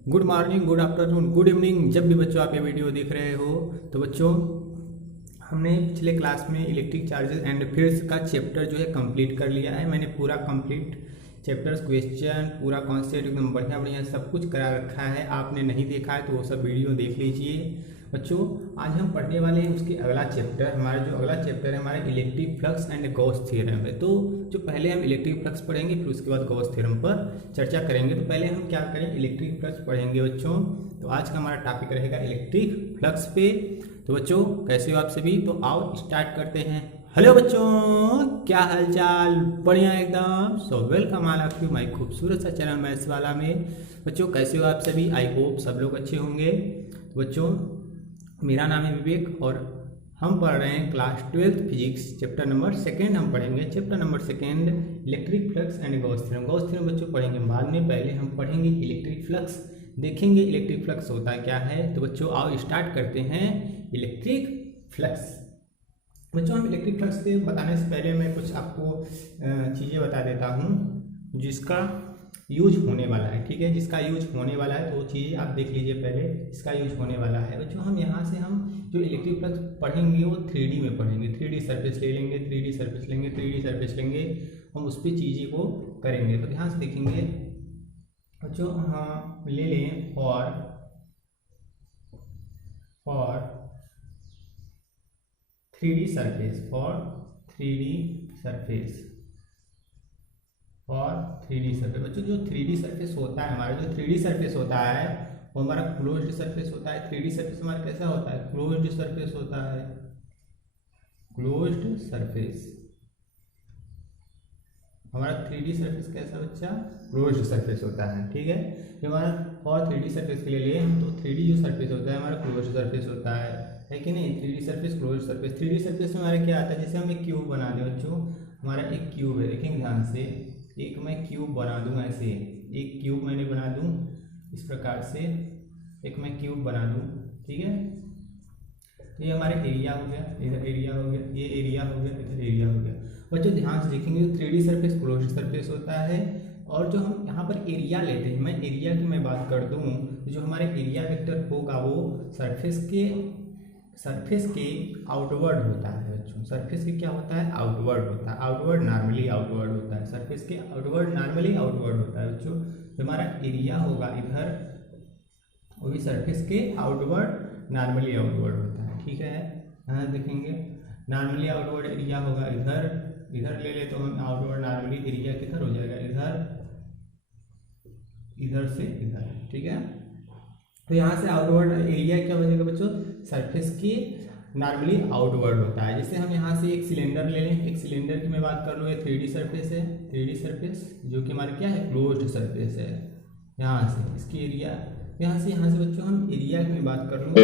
Good morning, good afternoon, good evening. जब भी बच्चों आप ये वीडियो देख रहे हो तो बच्चों हमने पिछले क्लास में इलेक्ट्रिक चार्जेस एंड फिल्ड्स का चैप्टर जो है कंप्लीट कर लिया है। मैंने पूरा कंप्लीट चैप्टर्स, क्वेश्चन, पूरा कॉन्सेप्ट एकदम बढ़िया बढ़िया सब कुछ करा रखा है। आपने नहीं देखा है तो वो सब वीडियो देख लीजिए। बच्चों आज हम पढ़ने वाले हैं उसके अगला चैप्टर। हमारा जो अगला चैप्टर है हमारा electric flux and Gauss theorem है। तो जो पहले हम इलेक्ट्रिक फ्लक्स पढ़ेंगे फिर उसके बाद गॉस थ्योरम पर चर्चा करेंगे। तो पहले हम क्या करें, इलेक्ट्रिक फ्लक्स पढ़ेंगे बच्चों। तो आज का हमारा टॉपिक रहेगा इलेक्ट्रिक फ्लक्स पे। तो बच्चों कैसे हो आप सभी, तो आओ स्टार्ट करते हैं। हेलो बच्चों, क्या हालचाल? बढ़िया एकदम। So welcome all of you my खूबसूरत सा चैनल मैथ्स वाला में। बच्चों कैसे हो आप सभी? आई होप सब लोग अच्छे होंगे। तो बच्चों मेरा नाम है विवेक और हम पढ़ रहे हैं class 12th physics chapter number 2 हम पढ़ेंगे। Chapter number 2 electric flux and Gauss theorem. Gauss theorem बच्चों पढ़ेंगे बाद में, पहले हम पढ़ेंगे इलेक्ट्रिक फ्लक्स, देखेंगे इलेक्ट्रिक फ्लक्स होता क्या है। तो बच्चों आओ स्टार्ट करते हैं इलेक्ट्रिक फ्लक्स। बच्चों हम इलेक्ट्रिक फ्लक्स के बताने से पहले मैं कुछ आपको चीज़ें बता देता हूँ जिसका यूज होने वाला है। ठीक है, जिसका यूज होने वाला है तो वो चीज़ आप देख लीजिए पहले। इसका यूज होने वाला है बच्चों, हम यहाँ से हम जो इलेक्ट्रिक फ्लक्स पढ़ेंगे वो 3D में पढ़ेंगे। 3D सरफेस ले लेंगे, 3D सरफेस लेंगे, 3D सरफेस लेंगे, हम उस पर चीज़ें को करेंगे। तो ध्यान से देखेंगे बच्चों, हाँ ले लें for 3D surface, for 3D surface, और 3D सरफेस। बच्चों जो 3D सरफेस होता है हमारा, जो 3D सरफेस होता है वो हमारा क्लोज्ड सरफेस होता है। 3D सरफेस हमारा कैसा होता है? क्लोज्ड सरफेस होता है, क्लोज्ड सरफेस। हमारा 3D सरफेस कैसा बच्चा? क्लोज्ड सरफेस होता है। ठीक है, जो हमारा और 3D सरफेस के लिए ले तो 3D जो सरफेस होता है हमारा क्लोज्ड सरफेस होता है कि नहीं? 3D surface, closed surface. 3D surface में हमारा क्या आता है? जैसे हम एक क्यूब बना दें बच्चों, हमारा एक क्यूब है, देखेंगे ध्यान से। एक मैं क्यूब बना दूं ऐसे, एक क्यूब मैंने बना दूं इस प्रकार से, एक मैं क्यूब बना दूं। ठीक है, तो ये हमारे एरिया हो गया, इधर एरिया हो गया, ये एरिया हो गया, इधर एरिया हो गया। बच्चों ध्यान से देखेंगे तो 3D सरफेस क्लोज्ड सरफेस होता है। और जो हम यहाँ पर एरिया लेते हैं, मैं एरिया की मैं बात कर दूँ तो जो हमारे एरिया वेक्टर होगा वो सरफेस के आउटवर्ड होता है बच्चों। सरफेस के क्या होता है? आउटवर्ड होता है। आउटवर्ड नॉर्मली आउटवर्ड होता है, सरफेस के आउटवर्ड नॉर्मली आउटवर्ड होता है बच्चों। जो हमारा एरिया होगा इधर, वो भी सरफेस के आउटवर्ड नॉर्मली आउटवर्ड होता है। ठीक है, यहाँ देखेंगे नॉर्मली आउटवर्ड एरिया होगा इधर, इधर ले ले तो हम आउटवर्ड नॉर्मली एरिया किधर हो जाएगा? इधर से इधर। ठीक है, तो यहाँ से आउटवर्ड एरिया क्या हो जाएगा बच्चों? सरफेस की नॉर्मली आउटवर्ड होता है। जैसे हम यहाँ से एक सिलेंडर ले लें, एक सिलेंडर की मैं बात कर लूँ, ये 3D सरफेस है, 3D सरफेस जो कि हमारा क्या है? क्लोज्ड सरफेस है। यहाँ से इसकी एरिया, यहाँ से बच्चों हम एरिया की मैं बात कर लूँ,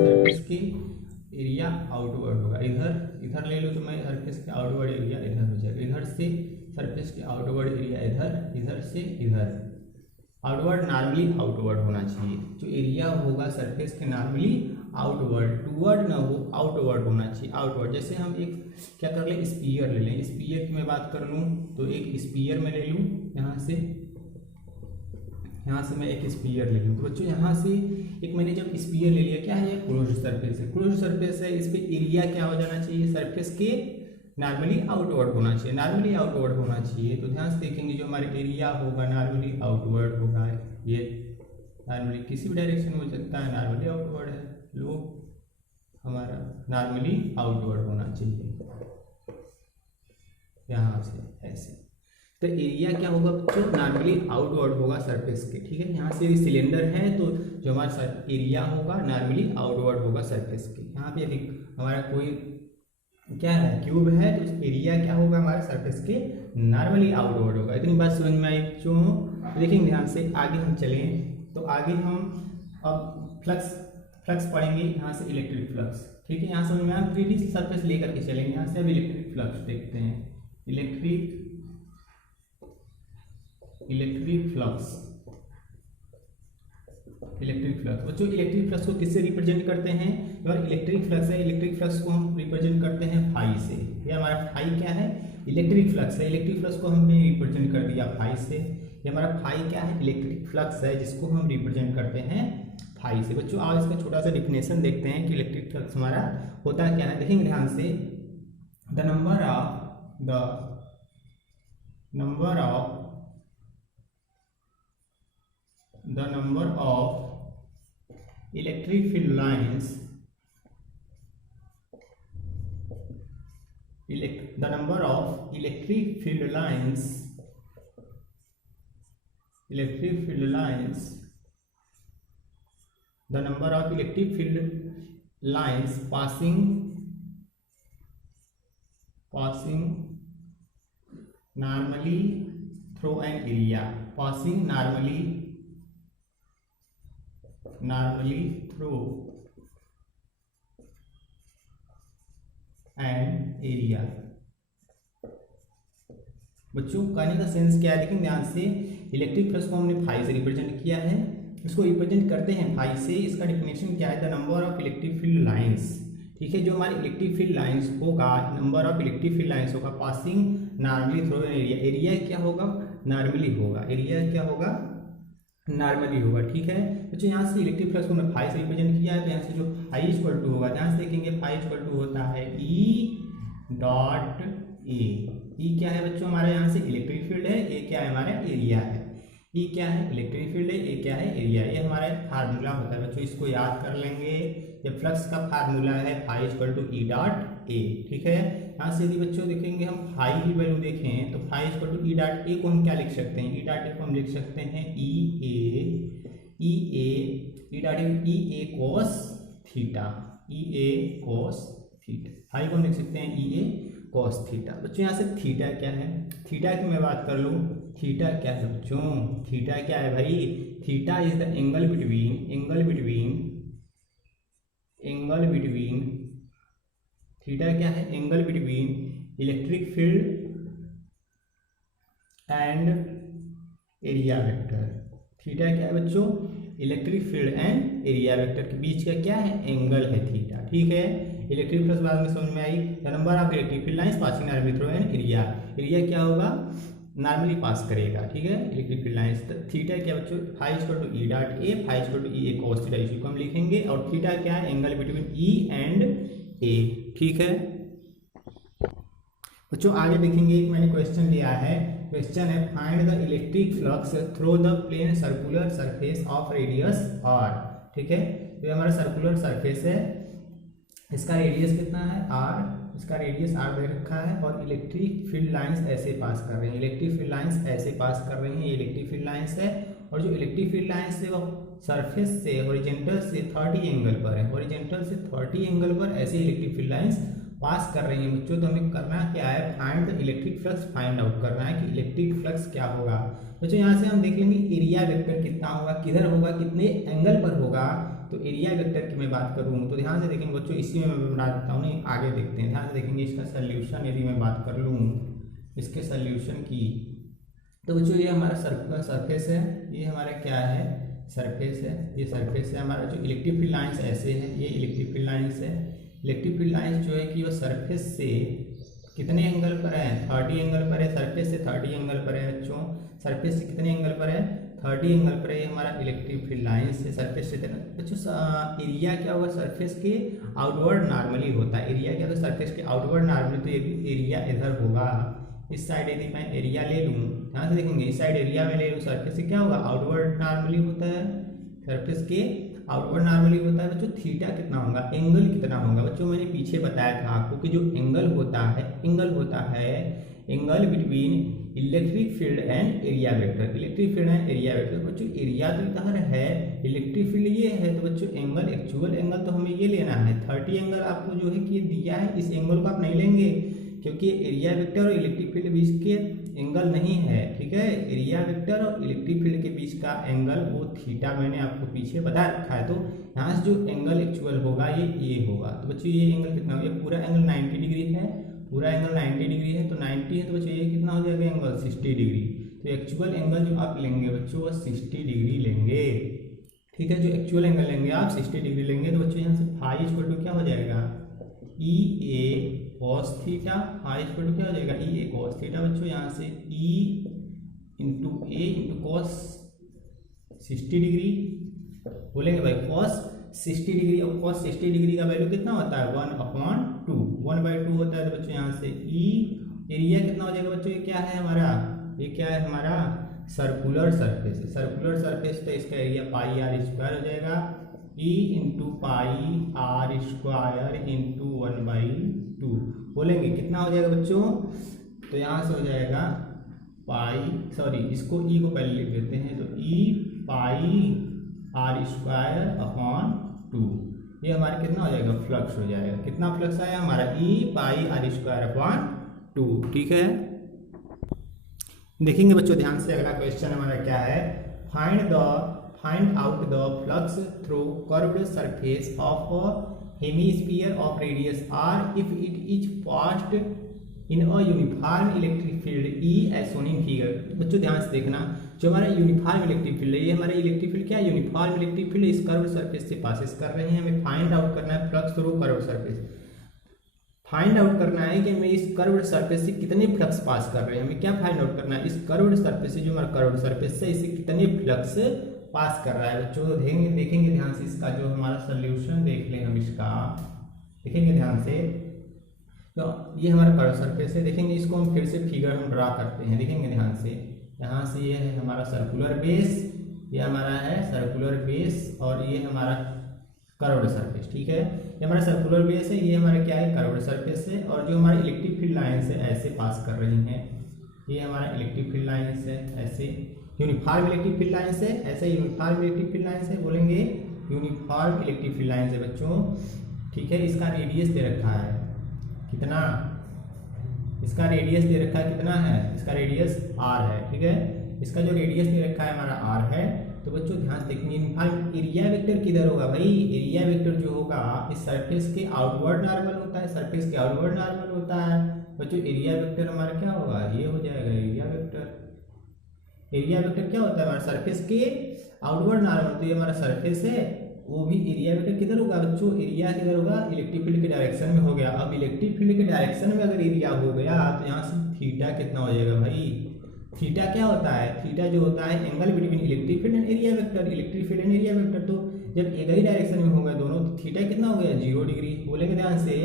सरफेस की एरिया आउटवर्ड होगा। इधर ले लो तो मैं सरफेस के आउटवर्ड एरिया इधर हो जाएगा, इधर से सरफेस के आउटवर्ड एरिया इधर से इधर। आउटवर्ड नॉर्मली आउटवर्ड होना चाहिए। जो एरिया होगा सरफेस के नॉर्मली आउटवर्ड, टूवर्ड ना हो, आउटवर्ड होना चाहिए, आउटवर्ड। जैसे हम एक क्या कर लें, स्पीयर ले लें। स्पीयर की मैं बात कर लूँ तो एक स्पीयर में ले लूँ, यहाँ से मैं एक स्पीयर ले लूँ। तो बच्चों यहाँ से एक मैंने जब स्पीयर ले लिया, क्या है? क्लोज्ड सरफेस है, क्लोज्ड सरफेस है। इस पर एरिया क्या हो जाना चाहिए? सरफेस के नॉर्मली आउटवर्ड होना चाहिए, नॉर्मली आउटवर्ड होना चाहिए। तो ध्यान से देखेंगे जो हमारे एरिया होगा नॉर्मली आउटवर्ड होगा। ये नॉर्मली किसी भी डायरेक्शन में हो सकता है, नॉर्मली आउटवर्ड है। लो हमारा नॉर्मली आउटवर्ड होना चाहिए यहाँ से ऐसे। तो एरिया क्या होगा बच्चों? नॉर्मली आउटवर्ड होगा सरफेस के। ठीक है, यहाँ से सिलेंडर है तो जो हमारा एरिया होगा नॉर्मली आउटवर्ड होगा सरफेस के। यहाँ पे यदि हमारा कोई क्या है? क्यूब है, तो एरिया क्या होगा हमारे? सरफेस के नॉर्मली आउटवर्ड होगा। इतनी बात समझ में आई बच्चों? देखेंगे ध्यान से, आगे हम चलें तो आगे हम अब फ्लक्स पढ़ेंगे। यहाँ से इलेक्ट्रिक फ्लक्स। ठीक है, यहाँ समझ में आप 3D सरफेस लेकर के चलेंगे। यहाँ से अब इलेक्ट्रिक फ्लक्स देखते हैं। इलेक्ट्रिक फ्लक्स बच्चों, इलेक्ट्रिक फ्लक्स को किससे रिप्रेजेंट करते हैं? अगर इलेक्ट्रिक फ्लक्स है, इलेक्ट्रिक फ्लक्स को हम रिप्रेजेंट करते हैं फाई से। ये हमारा फाई क्या है? इलेक्ट्रिक फ्लक्स है, इलेक्ट्रिक फ्लक्स को हमने रिप्रेजेंट कर दिया फाई से। ये हमारा फाई क्या है, इलेक्ट्रिक फ्लक्स है जिसको हम रिप्रेजेंट करते हैं फाई से। बच्चों आज इसका छोटा सा डिफिनेशन देखते हैं कि इलेक्ट्रिक फ्लक्स हमारा होता क्या है। देखेंगे ध्यान से, the number of electric field lines the number of electric field lines the number of electric field lines passing normally through an area, passing normally through and area. बच्चों कहने का सेंस क्या है, लेकिन ध्यान से, इलेक्ट्रिक फ्लक्स को हमने फाई से रिप्रेजेंट किया है, इसको रिप्रेजेंट करते हैं फाई से। इसका डिफिनेशन क्या है, the number of electric field lines, ठीक है, जो हमारी इलेक्ट्रिक फील्ड लाइंस होगा, number of electric field lines होगा passing normally through area. Area क्या होगा, नॉर्मली होगा, एरिया क्या होगा, नॉर्मली होगा, ठीक है। बच्चों यहाँ से इलेक्ट्रिक फ्लक्स को हमने फाई से रिप्रेजेंट किया है, तो यहाँ से जो फाई इक्वल टू होगा, ध्यान से देखेंगे, फाई इक्वल टू होता है ई डॉट ए। ई क्या है बच्चों, हमारे यहाँ से इलेक्ट्रिक फील्ड है, ए क्या है हमारा एरिया है। ई क्या है, इलेक्ट्रिक फील्ड है, ए क्या है, एरिया। ये हमारा फार्मूला होता है बच्चों, इसको याद कर लेंगे। ये फ्लक्स का फार्मूला है phi equal to E dot A, ठीक है। यहाँ से यदि बच्चों देखेंगे हम फाई की वैल्यू देखें तो phi equal to E dot A को हम क्या लिख सकते हैं, ई डॉट ए को हम लिख सकते हैं ई A cos theta, E A cos theta. Phi को हम लिख सकते हैं ई ए कोस थीटा। बच्चों यहाँ से थीटा क्या है, थीटा की मैं बात कर लूँ, थीटा क्या है बच्चों, थीटा क्या है भाई, theta is the angle between theta क्या है, angle between electric field and area vector. Theta क्या है बच्चों, electric field and area vector के बीच का क्या है, एंगल है थीटा, ठीक है। इलेक्ट्रिक फ्लक्स बाद में समझ में आई, the number of electric field lines passing normally through an area. Area क्या होगा, नॉर्मली पास करेगा, ठीक है, इलेक्ट्रिक फील्ड लाइंस। थीटा क्या बच्चों, phi equal to E dot A, phi equal to E A cos theta, इसी को हम लिखेंगे। और थीटा क्या है, angle between E and A, ठीक है। बच्चों आगे देखेंगे, एक मैंने क्वेश्चन लिया है, क्वेश्चन है find the electric flux through the plane circular surface of radius R, ठीक है। तो हमारा सर्कुलर सरफेस है, इसका रेडियस कितना है आर, इसका रेडियस आर दे रखा है, और इलेक्ट्रिक फील्ड लाइंस ऐसे पास कर रहे हैं, इलेक्ट्रिक फील्ड लाइंस ऐसे पास कर रहे हैं, ये इलेक्ट्रिक फील्ड लाइंस है। और जो इलेक्ट्रिक फील्ड लाइंस है वो सरफेस से हॉरिजॉन्टल से 30 एंगल पर है, हॉरिजॉन्टल से 30 एंगल पर ऐसे इलेक्ट्रिक फील्ड लाइंस पास कर रही हैं बच्चों। तो हमें करना क्या है, find the electric flux, find out करना है कि इलेक्ट्रिक फ्लक्स क्या होगा। बच्चों यहाँ से हम देख लेंगे एरिया वेक्टर कितना होगा, किधर होगा, कितने एंगल पर होगा। तो एरिया वेक्टर की मैं बात करूँ तो ध्यान से देखेंगे बच्चों, इसी में मैं बना देता हूँ, नहीं आगे देखते हैं, ध्यान से देखेंगे इसका सोल्यूशन। यदि मैं बात कर लूँ इसके सोल्यूशन की, तो बच्चों ये हमारा सर्कुलर सरफेस है, ये हमारा क्या है, सरफेस है, ये सरफेस है हमारा। जो इलेक्ट्रिक फील्ड लाइंस ऐसे है, ये इलेक्ट्रिक फील्ड लाइंस है। इलेक्ट्रिक फील्ड लाइंस जो है कि वो सरफेस से कितने एंगल पर है, 30 एंगल पर है, सरफेस से 30 एंगल पर है बच्चों। सरफेस से कितने एंगल पर है, 30 एंगल पर है, ये हमारा इलेक्ट्रिक फील्ड लाइंस है। सरफेस से बच्चों एरिया क्या होगा, सरफेस के आउटवर्ड नॉर्मली होता है, एरिया क्या, तो सरफेस के आउटवर्ड नॉर्मली, तो ये भी एरिया इधर होगा। इस साइड यदि मैं एरिया ले लूँ, यहाँ से देखेंगे इस साइड एरिया में ले लूँ, सरफेस से क्या होगा, आउटवर्ड नॉर्मली होता है, सरफेस के आउटवर्ड नॉर्मली होता है बच्चों। थीटा कितना होगा, एंगल कितना होगा बच्चों, मैंने पीछे बताया था आपको कि जो एंगल होता है angle between electric field and area vector, electric field and area vector. बच्चों एरिया तो इधर है, इलेक्ट्रिक फील्ड ये है, तो बच्चों एंगल, एक्चुअल एंगल तो हमें ये लेना है। 30 एंगल आपको जो है कि दिया है, इस एंगल को आप नहीं लेंगे क्योंकि एरिया वेक्टर और इलेक्ट्रिक फील्ड के बीच के एंगल नहीं है, ठीक है। एरिया वेक्टर और इलेक्ट्रिक फील्ड के बीच का एंगल वो थीटा मैंने आपको पीछे बता रखा है। तो यहाँ से जो एंगल एक्चुअल होगा ये होगा। तो बच्चों ये एंगल कितना होगा, ये पूरा एंगल 90 डिग्री है, पूरा एंगल 90 डिग्री है, तो 90 है तो बच्चों ये कितना हो जाएगा एंगल 60 डिग्री। तो एक्चुअल एंगल जो आप लेंगे बच्चों वो 60 डिग्री लेंगे, ठीक है। जो एक्चुअल एंगल लेंगे आप 60 डिग्री लेंगे। तो बच्चों यहाँ से फाई इक्वल टू क्या हो जाएगा, E A cos theta R equal to क्या हो जाएगा ई ए कॉस थीटा बच्चों। यहाँ से ई इंटू ए इंटू कॉस 60 डिग्री बोलेंगे भाई कॉस 60 डिग्री। और कॉस 60 डिग्री का वैल्यू कितना होता है 1/2 1/2 होता है। तो बच्चों यहाँ से ई एरिया कितना हो जाएगा बच्चों, ये क्या है हमारा, ये क्या है हमारा सर्कुलर सरफेस है। सर्कुलर सरफेस तो इसका एरिया पाई आर स्क्वायर हो जाएगा, E into pi R square into 1/2 बोलेंगे कितना हो जाएगा बच्चों। तो यहाँ से हो जाएगा पाई, सॉरी इसको ई को पहले लिख देते हैं, तो ई पाई आर स्क्वायर अपॉन 2, ये हमारा कितना हो जाएगा फ्लक्स हो जाएगा। कितना फ्लक्स आया हमारा ई पाई आर स्क्वायर अपॉन 2। ठीक है, देखेंगे बच्चों ध्यान से। अगला क्वेश्चन हमारा क्या है, find out the flux through curved surface of a hemisphere of radius R if it is passed in a uniform electric field E as shown in figure. बच्चों ध्यान से देखना, जो हमारा यूनिफॉर्म इलेक्ट्रिक फील्ड है, ये हमारा इलेक्ट्रिक फील्ड क्या है, यूनिफॉर्म इलेक्ट्रिक फील्ड इस कर्व्ड सरफेस से पासेस कर रहे हैं। हमें फाइंड आउट करना है flux through curved surface. Find out करना है कि हमें इस कर्व्ड सरफेस से कितने फ्लक्स पास कर रहे हैं। हमें क्या फाइंड आउट करना है, इस कर्व्ड सरफेस से, जो हमारा कर्व्ड सरफेस है, इससे कितने फ्लक्स पास कर रहा है। बच्चों देखेंगे ध्यान से, इसका जो हमारा सोल्यूशन देख लें हम, इसका देखेंगे ध्यान से। तो ये हमारा कर्व सरफेस है, देखेंगे इसको हम फिर से फिगर हम ड्रा करते हैं, देखेंगे ध्यान से। यहाँ से ये है हमारा सर्कुलर बेस, ये हमारा है सर्कुलर बेस, और ये हमारा कर्व्ड सरफेस। ठीक है, ये हमारा सर्कुलर बेस है, ये हमारा क्या है कर्व्ड सरफेस है। और जो हमारे इलेक्ट्रिक फील्ड लाइन्स है ऐसे पास कर रही हैं, ये हमारा इलेक्ट्रिक फील्ड लाइन्स है, ऐसे यूनिफॉर्म इलेक्ट्रिक फील्ड लाइन्स है, ऐसे यूनिफॉर्म इलेक्ट्रिक फील्ड लाइन्स है, बोलेंगे यूनिफॉर्म इलेक्ट्रिक फील्ड लाइन्स है बच्चों। ठीक है, इसका रेडियस दे रखा है कितना, इसका रेडियस दे रखा है कितना है, इसका रेडियस r है। ठीक है, इसका जो रेडियस दे रखा है हमारा r है। तो बच्चों ध्यान से देखेंगे यूनिफॉर्म एरिया वेक्टर किधर होगा भाई, एरिया वेक्टर जो होगा इस सरफेस के आउटवर्ड नॉर्मल होता है, सरफेस के आउटवर्ड नॉर्मल होता है। बच्चों एरिया वेक्टर हमारा क्या होगा, ये हो जाएगा एरिया वेक्टर। एरिया वेक्टर क्या होता है हमारा सरफेस के आउटवर्ड नॉर्मल, तो ये हमारा सरफेस है, वो भी एरिया वेक्टर किधर होगा बच्चों, एरिया किधर होगा इलेक्ट्रिक फील्ड के डायरेक्शन में हो गया। अब इलेक्ट्रिक फील्ड के डायरेक्शन में अगर एरिया हो गया तो यहाँ से थीटा कितना हो जाएगा भाई, थीटा क्या होता है, थीटा जो होता है angle between electric field and area vector, electric field and area vector. तो जब एक ही डायरेक्शन में होगा दोनों, तो थीटा कितना हो गया 0 डिग्री। बोलेंगे ध्यान से,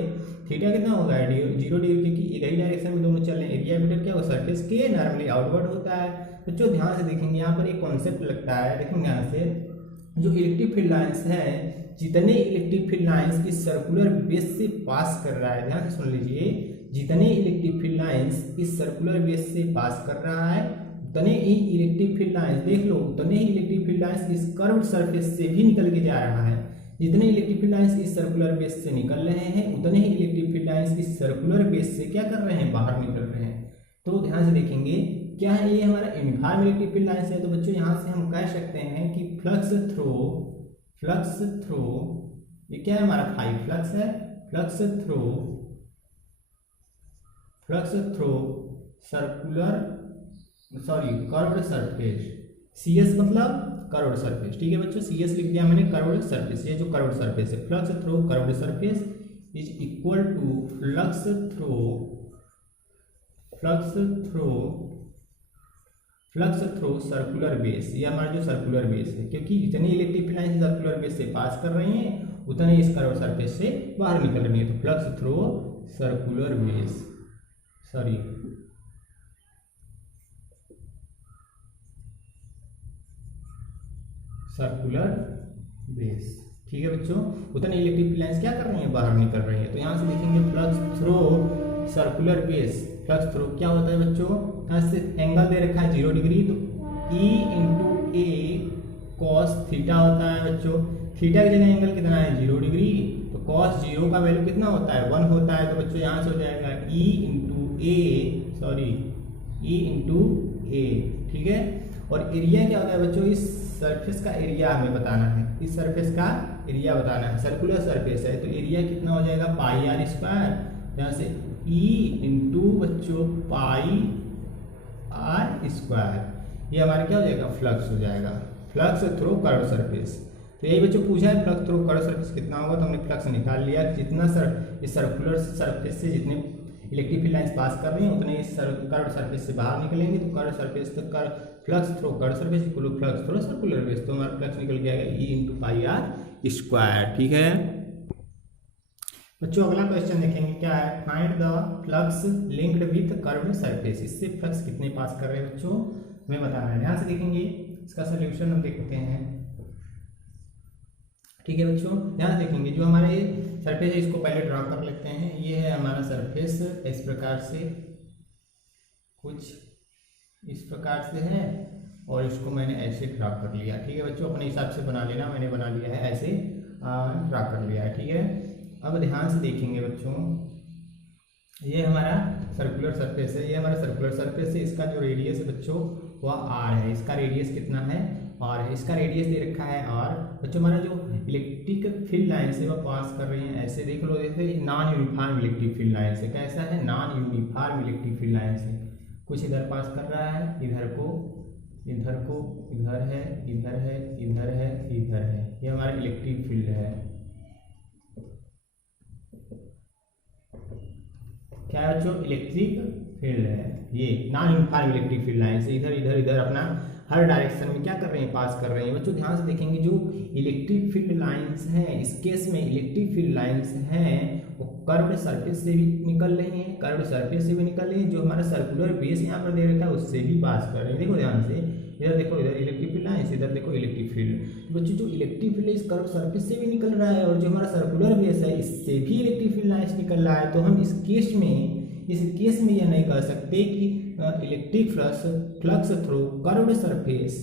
थीटा कितना होगा 0 डिग्री, क्योंकि एक ही डायरेक्शन में दोनों चल रहे हैं। एरिया वेक्टर क्या होगा, सरफेस के नॉर्मली आउटवर्ड होता है। तो जो ध्यान से देखेंगे यहाँ पर एक कॉन्सेप्ट लगता है, देखेंगे ध्यान से, जो इलेक्ट्रिक फील्ड लाइन्स है, जितने इलेक्ट्रिक फील्ड लाइन्स इस सर्कुलर बेस से पास कर रहा है, ध्यान से सुन लीजिए, जितने इलेक्ट्रिक फील्ड लाइन्स इस सर्कुलर बेस से पास कर रहा है, उतने ही इलेक्ट्रिक फील्ड लाइन्स, देख लो, उतने ही इलेक्ट्रिक फील्ड लाइन्स इस कर्व्ड सरफेस से भी निकल के जा रहा है। जितने इलेक्ट्रिक फील्ड लाइन्स इस सर्कुलर बेस से निकल रहे हैं, उतने ही इलेक्ट्रिक फील्ड लाइन्स इस सर्कुलर बेस से क्या कर रहे हैं, बाहर निकल रहे हैं। तो ध्यान से देखेंगे क्या है, ये हमारा यूनिफॉर्म इलेक्ट्रिक फील्ड लाइन्स है। तो बच्चों यहाँ से हम कह सकते हैं कि फ्लक्स थ्रू ये क्या है हमारा फाई फ्लक्स है, flux through circular curved surface, CS मतलब कर्व्ड सरफेस। ठीक है बच्चों, CS लिख दिया मैंने, कर्व्ड सरफेस, ये जो कर्व्ड सरफेस है, flux through curved surface is equal to flux through circular base. ये हमारा जो सर्कुलर बेस है, क्योंकि जितनी electric field lines circular base से पास कर रही हैं, उतने इस कर्व सरफेस से बाहर निकल रही है। तो flux through circular base, circular base. ठीक है बच्चों, उतने इलेक्ट्रिक फील्ड लाइन्स क्या कर रही हैं, बाहर निकल रही है। तो यहाँ से देखेंगे flux through circular base, flux through क्या होता है बच्चों, यहाँ से एंगल दे रखा है 0 डिग्री, तो E इंटू ए कॉस थीटा होता है बच्चों। थीटा की जगह एंगल कितना है 0 डिग्री, तो कॉस 0 का वैल्यू कितना होता है 1 होता है। तो बच्चों यहाँ से हो जाएगा E इंटू ए, ठीक है। और एरिया क्या होता है बच्चों, इस सरफेस का एरिया हमें बताना है, इस सरफेस का एरिया बताना है, सर्कुलर सरफेस है, तो एरिया कितना हो जाएगा पाई आर स्क्वायर। यहाँ से E इंटू बच्चों पाई आर स्क्वायर, ये हमारा क्या हो जाएगा फ्लक्स हो जाएगा, फ्लक्स थ्रू कर्व सरफेस। तो यही बच्चों पूछा है फ्लक्स थ्रू कर्व सरफेस कितना होगा, तो हमने फ्लक्स निकाल लिया। जितना इस सर्कुलर सरफेस से जितने इलेक्ट्रिक फील्ड लाइंस पास कर रहे हैं उतने इस कर्व सरफेस से बाहर निकलेंगे, तो कर्व सरफेस तो flux through curve surface equal to flux through circular base, तो हमारा फ्लक्स निकल के आएगा E × पाई r स्क्वायर। ठीक है बच्चों, अगला क्वेश्चन देखेंगे क्या है, find the flux linked with curved surface. इससे फ्लक्स कितने पास कर रहे हैं बच्चों हमें बताना है। ध्यान से देखेंगे इसका सोल्यूशन हम देखते हैं। ठीक है बच्चों, ध्यान से देखेंगे, जो हमारे सरफेस है इसको पहले ड्रॉ कर लेते हैं। ये है हमारा सरफेस, इस प्रकार से कुछ इस प्रकार से है और इसको मैंने ऐसे ड्रॉ कर लिया। ठीक है बच्चों, अपने हिसाब से बना लेना, मैंने बना लिया है ऐसे ड्रॉ कर लिया है। ठीक है, अब ध्यान से देखेंगे बच्चों, ये हमारा सर्कुलर सरफेस है, ये हमारा सर्कुलर सरफेस है। इसका जो रेडियस है बच्चों वह r है। इसका रेडियस कितना है r है, इसका रेडियस दे रखा है r। बच्चों हमारा जो इलेक्ट्रिक फील्ड लाइन से वह पास कर रही है ऐसे, देख लो, जैसे non uniform electric field line से। कैसा है, non uniform electric field line से कुछ इधर पास कर रहा है, इधर को इधर है, इधर है, इधर है, इधर है। ये हमारा इलेक्ट्रिक फील्ड है। क्या है बच्चों, इलेक्ट्रिक फील्ड है। ये non uniform electric field line से इधर इधर इधर अपना हर डायरेक्शन में क्या कर रहे हैं, पास कर रहे हैं। बच्चों ध्यान से देखेंगे, जो इलेक्ट्रिक फील्ड लाइंस हैं, इस केस में इलेक्ट्रिक फील्ड लाइंस हैं वो कर्व्ड सरफेस से भी निकल रही हैं, कर्व्ड सरफेस से भी निकल रही हैं। जो हमारा सर्कुलर बेस यहाँ पर दे रखा है उससे भी पास कर रहे हैं। देखो ध्यान से, इधर देखो, इधर इलेक्ट्रिक फील्ड लाइन्स, इधर देखो इलेक्ट्रिक फील्ड। बच्चों जो इलेक्ट्रिक फील्ड इस कर्व सरफेस से भी निकल रहा है और जो हमारा सर्कुलर बेस है इससे भी इलेक्ट्रिक फील्ड लाइन्स निकल रहा है। तो हम इस केस में यह नहीं कह सकते कि electric flux through curved surface,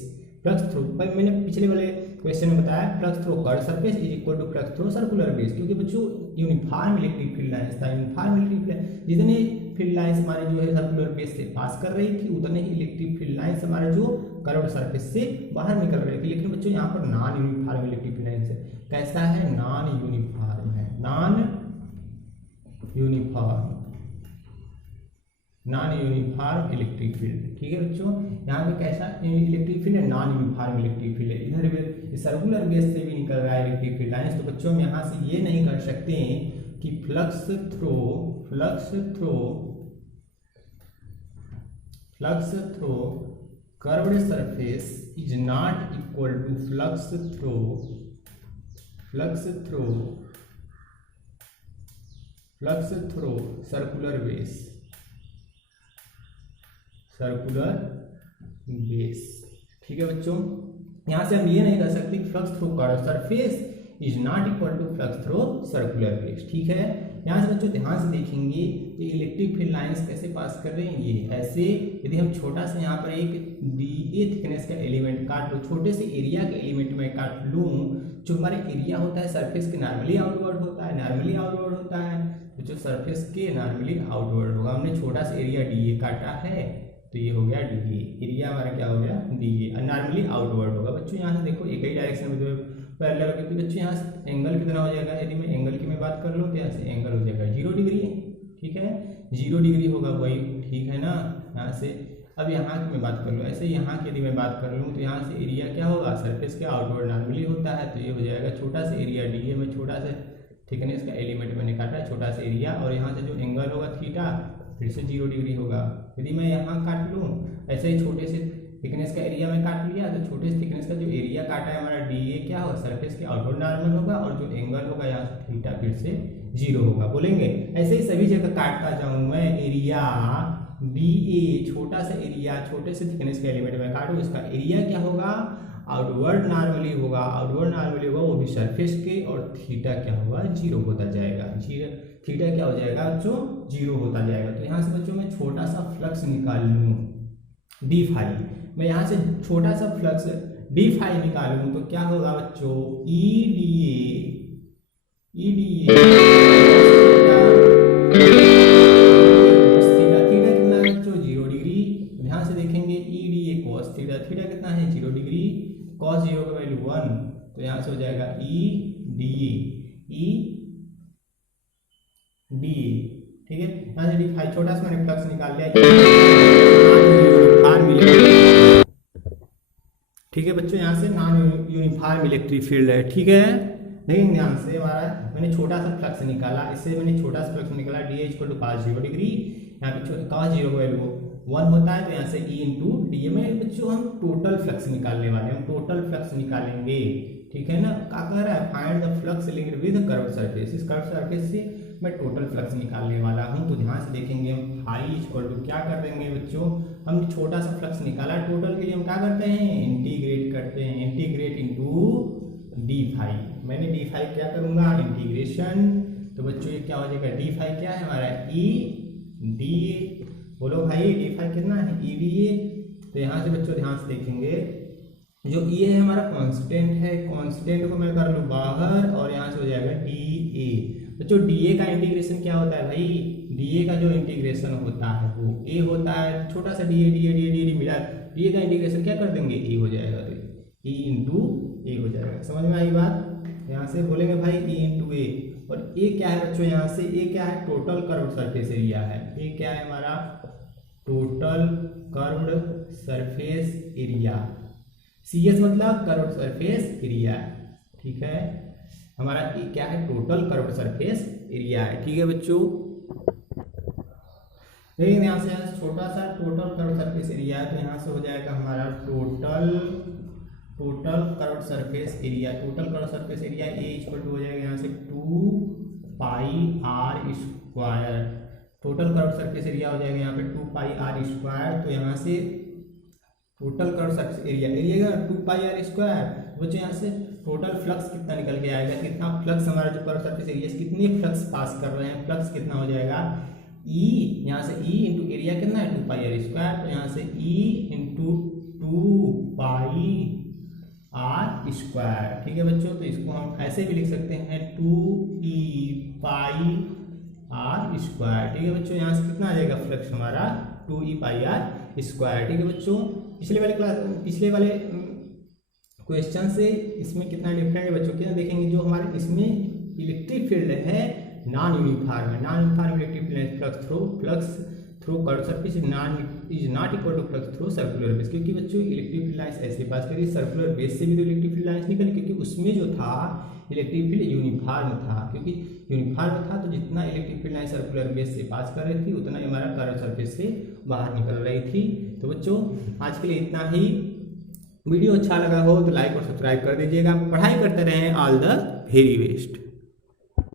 flux through, मैंने पिछले वाले क्वेश्चन में बताया flux through curved surface is equal to flux through circular base, क्योंकि बच्चों यूनिफॉर्म इलेक्ट्रिक फील्ड लाइन्स था। यूनिफॉर्म इलेक्ट्रिक फील्ड, जितने फील्ड लाइन्स हमारे जो है सर्कुलर बेस से पास कर रही थी उतने ही इलेक्ट्रिक फील्ड लाइन्स हमारे जो कर्व्ड सरफेस से बाहर निकल रही थी। लेकिन बच्चों यहाँ पर non uniform electric field lines है। कैसा है, नॉन यूनिफॉर्म है, नॉन यूनिफॉर्म इलेक्ट्रिक फील्ड। ठीक है बच्चों, यहाँ पे कैसा इलेक्ट्रिक फील्ड है, नॉन यूनिफॉर्म इलेक्ट्रिक फील्ड है। इधर सर्कुलर बेस से भी निकल रहा है इलेक्ट्रिक फील्ड लाइन्स। तो बच्चों हम यहाँ से ये नहीं कर सकते कि flux through curved surface is not equal to flux through circular base. ठीक है बच्चों, यहां से हम ये नहीं कह सकते कि flux through curve surface is not equal to flux through circular base. ठीक है, यहाँ से बच्चों ध्यान से देखेंगे कि इलेक्ट्रिक फील्ड लाइंस कैसे पास कर रहे हैं, ये ऐसे। यदि हम छोटा सा यहाँ पर एक DA थिकनेस का एलिमेंट काट लो, छोटे से एरिया के एलिमेंट में काट लूँ, जो हमारे एरिया होता है सरफेस के नॉर्मली आउटवर्ड होता है, तो जो सरफेस के नॉर्मली आउटवर्ड होगा। हमने छोटा सा एरिया DA काटा है तो ये हो गया DA, एरिया हमारा क्या हो गया DA, नॉर्मली आउटवर्ड होगा। बच्चों यहाँ से देखो एक ही डायरेक्शन में जो पैरेलल होगी, तो बच्चों यहाँ से एंगल कितना हो जाएगा, यदि मैं एंगल की मैं बात कर लूँ तो यहाँ से एंगल हो जाएगा 0 डिग्री। ठीक है, 0 डिग्री होगा वही, ठीक है ना। यहाँ से अब यहाँ की मैं बात कर लूँ, ऐसे यहाँ की यदि मैं बात कर लूँ तो यहाँ से एरिया क्या होगा, सरफेस के आउटवर्ड नॉर्मली होता है, तो ये हो जाएगा छोटा सा एरिया DA में छोटा सा थिकनेस का एलिमेंट मैंने काटा, छोटा सा एरिया, और यहाँ से जो एंगल होगा थीटा फिर से 0 डिग्री होगा। यदि मैं यहाँ काट लूँ, ऐसे ही छोटे से थिकनेस का एरिया में काट लिया, तो छोटे से थिकनेस का जो एरिया काटा है हमारा DA क्या होगा, सरफेस के आउटवर्ड नॉर्मल होगा, और जो एंगल होगा यहाँ से थीटा फिर से 0 होगा। बोलेंगे ऐसे ही सभी जगह काटता जाऊँ मैं, एरिया DA छोटा सा एरिया छोटे से थिकनेस के एलिमेंट में काटूँ, इसका एरिया क्या होगा, आउटवर्ड नॉर्मली होगा, वो भी सरफेस के, और थीटा क्या होगा 0 होता जाएगा। थीटा क्या हो जाएगा बच्चों 0 होता जाएगा। तो यहाँ से बच्चों मैं छोटा सा फ्लक्स निकाल लूँ d फाई, मैं यहाँ से छोटा सा फ्लक्स d फाई निकालूँ तो क्या होगा बच्चों, EDA थीटा कितना है बच्चों 0 डिग्री। ध्यान से देखेंगे EDA cos थीटा, थीटा कितना है 0 डिग्री, cos 0 का वैल्यू 1, तो यहाँ से हो जाएगा EDA। ठीक है, यहाँ से d फाई छोटा सा मैंने फ्लक्स निकाल लिया। ठीक है बच्चों, यहाँ से नॉन यूनिफॉर्म इलेक्ट्रिक फील्ड है। ठीक है, लेकिन ध्यान से हमारा मैंने छोटा सा फ्लक्स निकाला, इससे मैंने छोटा सा फ्लक्स निकाला D is equal to cos 0 degree. यहाँ पे cos 0 का वैल्यू 1 होता है, तो यहाँ से E इंटू डी में बच्चों हम टोटल फ्लक्स निकालने वाले हैं, हम टोटल फ्लक्स निकालेंगे। ठीक है ना, क्या कह रहा है, find the flux linked with curve surface. इस कर्व सरफेस से मैं टोटल फ्लक्स निकालने वाला हूँ। तो ध्यान से देखेंगे हम फाई इक्वल टू क्या कर देंगे बच्चों, हमने छोटा सा फ्लक्स निकाला टोटल के लिए, हम क्या करते हैं इंटीग्रेट करते हैं, इंटीग्रेट इंटू डी फाई। मैंने डी फाई क्या करूंगा इंटीग्रेशन, तो बच्चों ये क्या हो जाएगा डी फाई क्या है हमारा ई डी, बोलो भाई डी फाई कितना है ई डी ए। तो यहाँ से बच्चों ध्यान से देखेंगे जो ई है हमारा कांस्टेंट है, कांस्टेंट को मैं कर लूँ बाहर और यहाँ से हो जाएगा डी ए। बच्चों डी ए का इंटीग्रेशन क्या होता है भाई, डी ए का जो इंटीग्रेशन होता है वो ए होता है, छोटा सा D A D A D A D A मिला, डी ए का इंटीग्रेशन क्या कर देंगे ए हो जाएगा, तो ई इंटू ए हो जाएगा। समझ में आई बात, यहाँ से बोलेंगे भाई ई इंटू ए। और ए क्या है बच्चों, यहाँ से ए क्या है टोटल कर्व्ड सरफेस एरिया है, ए क्या है हमारा total curved surface area, C S मतलब कर्व्ड सरफेस एरिया। ठीक है, हमारा ए क्या है टोटल कर्व्ड सरफेस एरिया है। ठीक है बच्चों, लेकिन यहाँ से छोटा सा टोटल कर्व्ड सरफेस एरिया है, तो यहाँ से हो जाएगा हमारा total curved surface area, total curved surface area A equal to हो जाएगा यहाँ से 2 pi R square, total curved surface area हो जाएगा यहाँ पे 2 पाई आर स्क्वायर। तो यहाँ से total curved surface area area 2 pi R square, बच्चों यहाँ से टोटल फ्लक्स कितना निकल के आएगा, कितना फ्लक्स हमारा जो कर्व सरफेस एरिया कितने फ्लक्स पास कर रहे हैं, फ्लक्स कितना हो जाएगा ई, यहाँ से ई इंटू एरिया कितना है 2 पाई आर स्क्वायर, तो यहाँ से E into 2 pi R square. ठीक है बच्चों, तो इसको हम ऐसे भी लिख सकते हैं 2 ई पाई आर स्क्वायर। ठीक है बच्चों, यहाँ से कितना आ जाएगा फ्लक्स हमारा 2 ई पाई आर स्क्वायर। ठीक है बच्चों, पिछले वाले क्वेश्चन से इसमें कितना डिफरेंट है बच्चों, क्या देखेंगे जो हमारे इसमें इलेक्ट्रिक फील्ड है नॉन यूनिफॉर्म है, non uniform electric field flux through curve surface is not equal to flux through circular base. क्योंकि बच्चों इलेक्ट्रिक फील्ड लाइंस ऐसे पास करिए, सर्कुलर बेस से भी तो इलेक्ट्रिक फील्ड लाइंस निकली, क्योंकि उसमें जो था इलेक्ट्रिक फील्ड यूनिफॉर्म था, क्योंकि यूनिफॉर्म था तो जितना electric field line circular base से पास कर रही थी उतना ही हमारा कर्व सरफेस से बाहर निकल रही थी। तो बच्चों आज के लिए इतना ही, वीडियो अच्छा लगा हो तो लाइक और सब्सक्राइब कर दीजिएगा, पढ़ाई करते रहें, ऑल द वेरी बेस्ट।